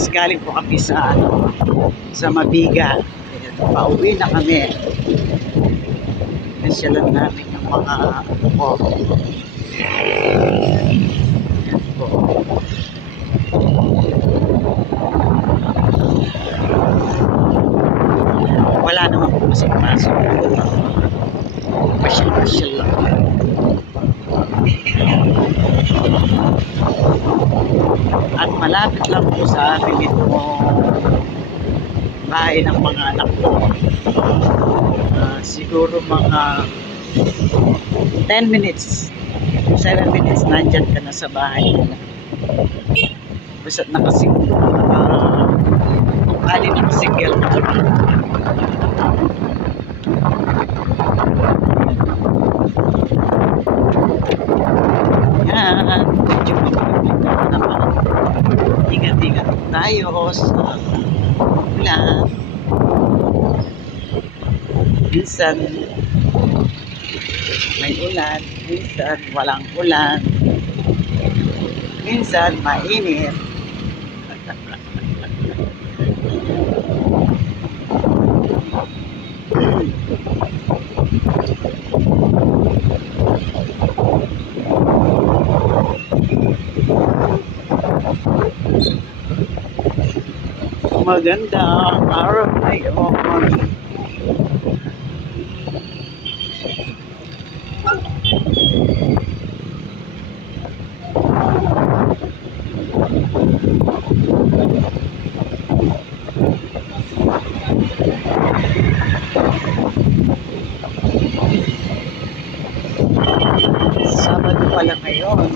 guys, galing po kami sa Mabiga. Ayan, pauwi na kami. Nasyalan namin yung mga po. Ayan po. Wala naman po pasok-pasok. Pasyal-pasyal lang. At malapit lang po sa amin itong bahay ng mga anak ko. Siguro mga 10 minutes, 7 minutes nandyan ka na sa bahay nila. Basta't nakasingle na kami. Yan, medyo mapapagod naman. Ingat-ingat tayo sa ulan. Minsan may ulan, minsan walang ulan, minsan mainit. Maganda ang araw ngayon. Sabado pala ngayon,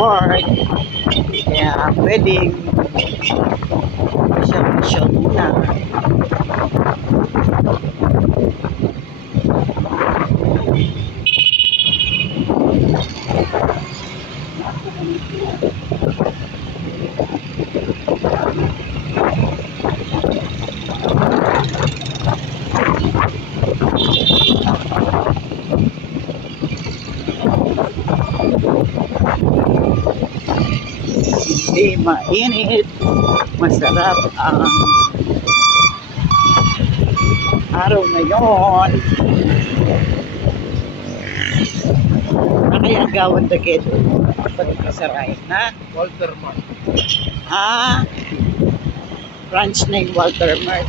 work, kaya pwedeng masyal muna. Hindi mainit, masarap ang araw ngayon. Kaya gawin na kito pagkasaray na Walter Mart. Branch na yung Walter Mart.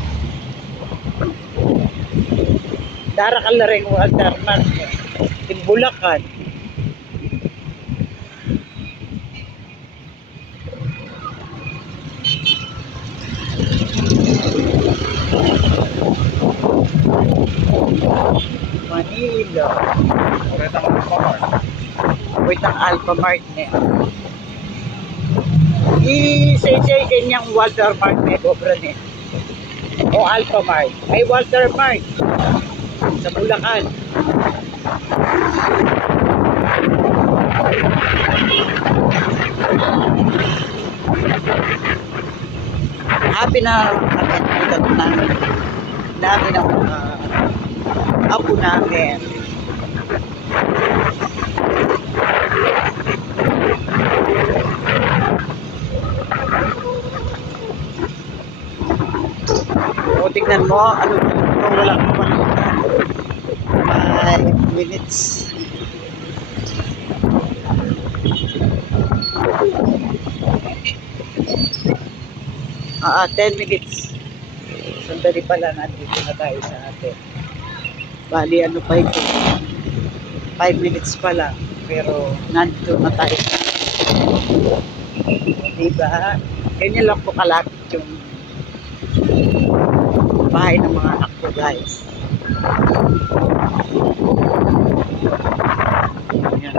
Dara ka na rin Walter Mart. Timbulakan. Manila. Wait ang Alphamart niya. I-say kanyang Walter Mart may cobra niya. O Alphamart. Ay Walter Mart. Sa Bulacan. Happy na kami namin. Dami ng apo namin. O tignan mo, ano kung wala kang panutan. 5 minutes. Ah, 10 minutes. Sandali pala, nandito na tayo sa atin. Bali, ano pa ito? 5 minutes pa lang. Pero, nandito na tayo sa atin. Diba? Ganyan lang po kalapit yung bahay ng mga anak ko, guys. Ayan.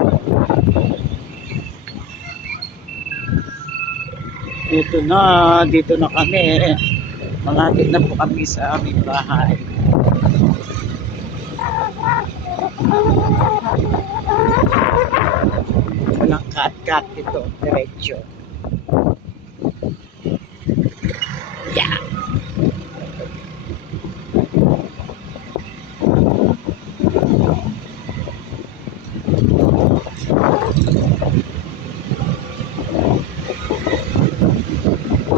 Dito na kami. Malapit na po kami sa aming bahay. Walang cut ito, diretso. Yeah.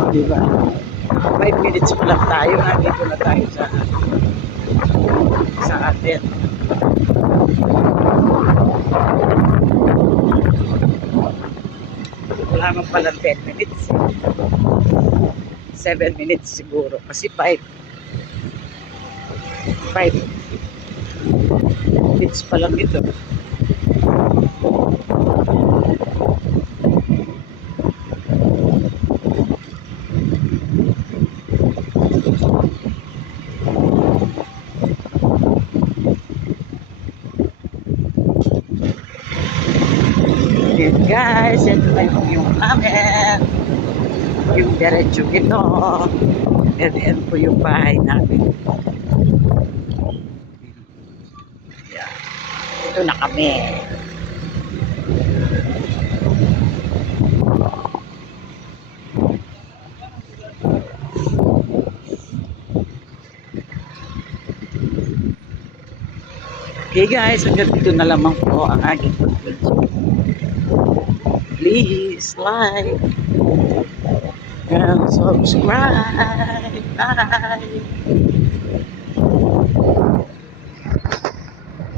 Di ba? 5 minutes pa lang tayo. Nandito na tayo sa atin. Wala naman pala 10 minutes. 7 minutes siguro. Kasi 5 minutes pa lang ito. Yan guys, ito na yung view namin. Yung diretso ito. And yan po yung bahay namin. Yan. Ito na kami. Okay guys, hanggang dito na lamang po ang aking video. Please like and subscribe. Bye!